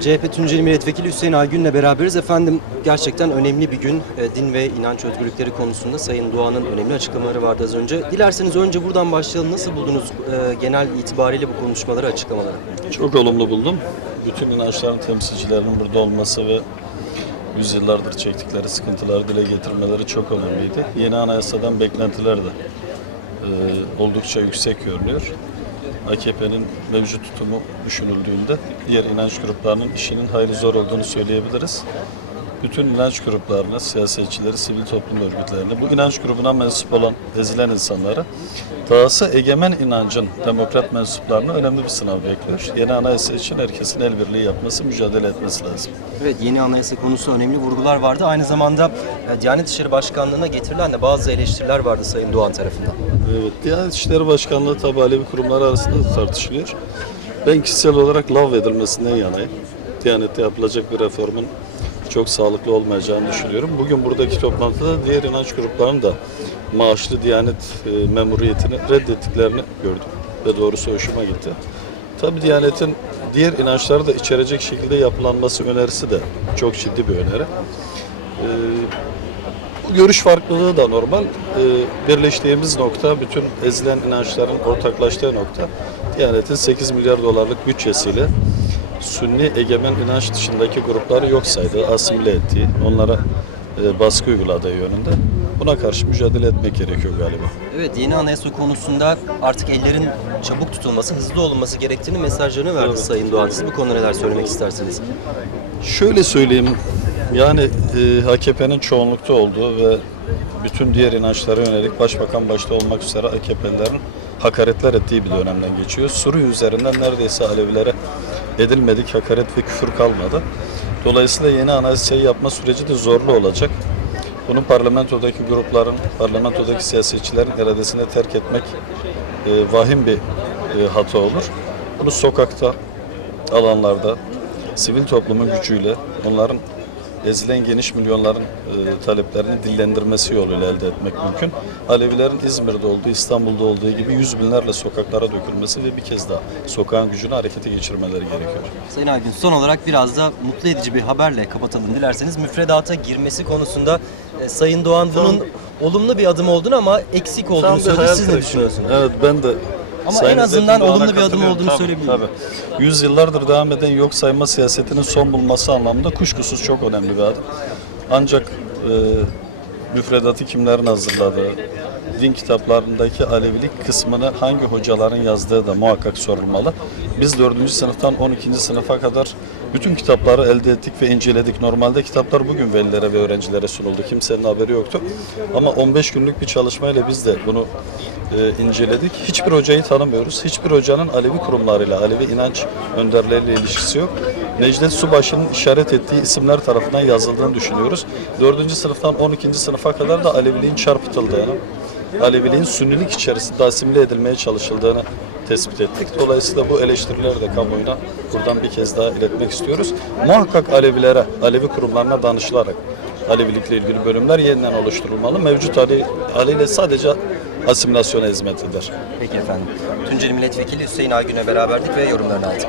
CHP Tunceli Milletvekili Hüseyin Aygün'le beraberiz. Efendim gerçekten önemli bir gün. E, Din ve inanç özgürlükleri konusunda Sayın Doğan'ın önemli açıklamaları vardı az önce. Dilerseniz önce buradan başlayalım. Nasıl buldunuz e, genel itibariyle bu konuşmaları, açıklamaları? Çok olumlu buldum. Bütün inançların temsilcilerinin burada olması ve yüzyıllardır çektikleri sıkıntıları dile getirmeleri çok önemliydi. Yeni anayasadan beklentiler de e, oldukça yüksek görünüyor. AKP'nin mevcut tutumu düşünüldüğünde diğer inanç gruplarının işinin hayli zor olduğunu söyleyebiliriz. Bütün inanç gruplarını, siyasetçileri, sivil toplum örgütlerini, bu inanç grubuna mensup olan ezilen insanları, dahası egemen inancın demokrat mensuplarına önemli bir sınav bekliyor. Yeni anayasa için herkesin el birliği yapması, mücadele etmesi lazım. Evet yeni anayasa konusu önemli vurgular vardı. Aynı zamanda e, Diyanet İşleri Başkanlığı'na getirilen de bazı eleştiriler vardı Sayın Doğan tarafından. Evet, Diyanet İşleri Başkanlığı tabi Alevi kurumları arasında da tartışılıyor. Ben kişisel olarak lav edilmesinden yanayım. Diyanette yapılacak bir reformun çok sağlıklı olmayacağını düşünüyorum. Bugün buradaki toplantıda diğer inanç gruplarının da maaşlı Diyanet e, memuriyetini reddettiklerini gördüm ve doğrusu hoşuma gitti. Tabi Diyanet'in diğer inançları da içerecek şekilde yapılanması önerisi de çok ciddi bir öneri. Ee, bu görüş farklılığı da normal. Ee, birleştiğimiz nokta, bütün ezilen inançların ortaklaştığı nokta, Diyanet'in 8 milyar dolarlık bütçesiyle Sünni egemen inanç dışındaki grupları yok saydığı, asimile ettiği, onlara e, baskı uyguladığı yönünde. Buna karşı mücadele etmek gerekiyor galiba. Evet yeni anayasa konusunda artık ellerin çabuk tutulması, hızlı olunması gerektiğini mesajlarını verdi Evet. Sayın Doğan. Siz bu konuda neler söylemek istersiniz? Şöyle söyleyeyim, yani e, AKP'nin çoğunlukta olduğu ve bütün diğer inançlara yönelik başbakan başta olmak üzere AKP'lilerin hakaretler ettiği bir dönemden geçiyor. Suriye üzerinden neredeyse Alevilere edilmedik hakaret ve küfür kalmadı. Dolayısıyla yeni anayasayı yapma süreci de zorlu olacak. Bunu parlamentodaki grupların, parlamentodaki siyasetçilerin iradesine terk etmek e, vahim bir e, hata olur. Bunu sokakta, alanlarda, sivil toplumun gücüyle onların ezilen geniş milyonların e, taleplerini dillendirmesi yoluyla elde etmek mümkün. Alevilerin İzmir'de olduğu, İstanbul'da olduğu gibi yüz binlerle sokaklara dökülmesi ve bir kez daha sokağın gücünü harekete geçirmeleri gerekiyor. Sayın Aygün son olarak biraz da mutlu edici bir haberle kapatalım dilerseniz. Müfredata girmesi konusunda e, Sayın Doğan bunun olumlu bir adım olduğunu ama eksik olduğunu söyledi. Siz ne düşünüyorsunuz? Evet ben de Ama Sayın en azından olumlu bir adım olduğunu Tabii, söyleyebilirim. Tabii. Yüzyıllardır devam eden yok sayma siyasetinin son bulması anlamında kuşkusuz çok önemli bir adım. Ancak e, müfredatı kimlerin hazırladığı, din kitaplarındaki Alevilik kısmını hangi hocaların yazdığı da muhakkak sorulmalı. Biz 4. sınıftan 12. sınıfa kadar bütün kitapları elde ettik ve inceledik. Normalde kitaplar bugün velilere ve öğrencilere sunuldu. Kimsenin haberi yoktu. Ama 15 günlük bir çalışmayla biz de bunu e, inceledik. Hiçbir hocayı tanımıyoruz. Hiçbir hocanın Alevi kurumlarıyla, Alevi inanç önderleriyle ilişkisi yok. Necdet Subaşı'nın işaret ettiği isimler tarafından yazıldığını düşünüyoruz. 4. sınıftan 12. sınıfa kadar da Aleviliğin çarpıtıldığını, Aleviliğin sünnilik içerisinde asimile edilmeye çalışıldığını tespit ettik. Dolayısıyla bu eleştirileri de kamuoyuna buradan bir kez daha iletmek istiyoruz. Muhakkak Alevilere, Alevi kurumlarına danışılarak Alevilikle ilgili bölümler yeniden oluşturulmalı. Mevcut Ali, Ali ile sadece asimilasyona hizmet eder. Peki efendim. Tunceli Milletvekili Hüseyin Aygün'le beraberdik ve yorumlarını aldık.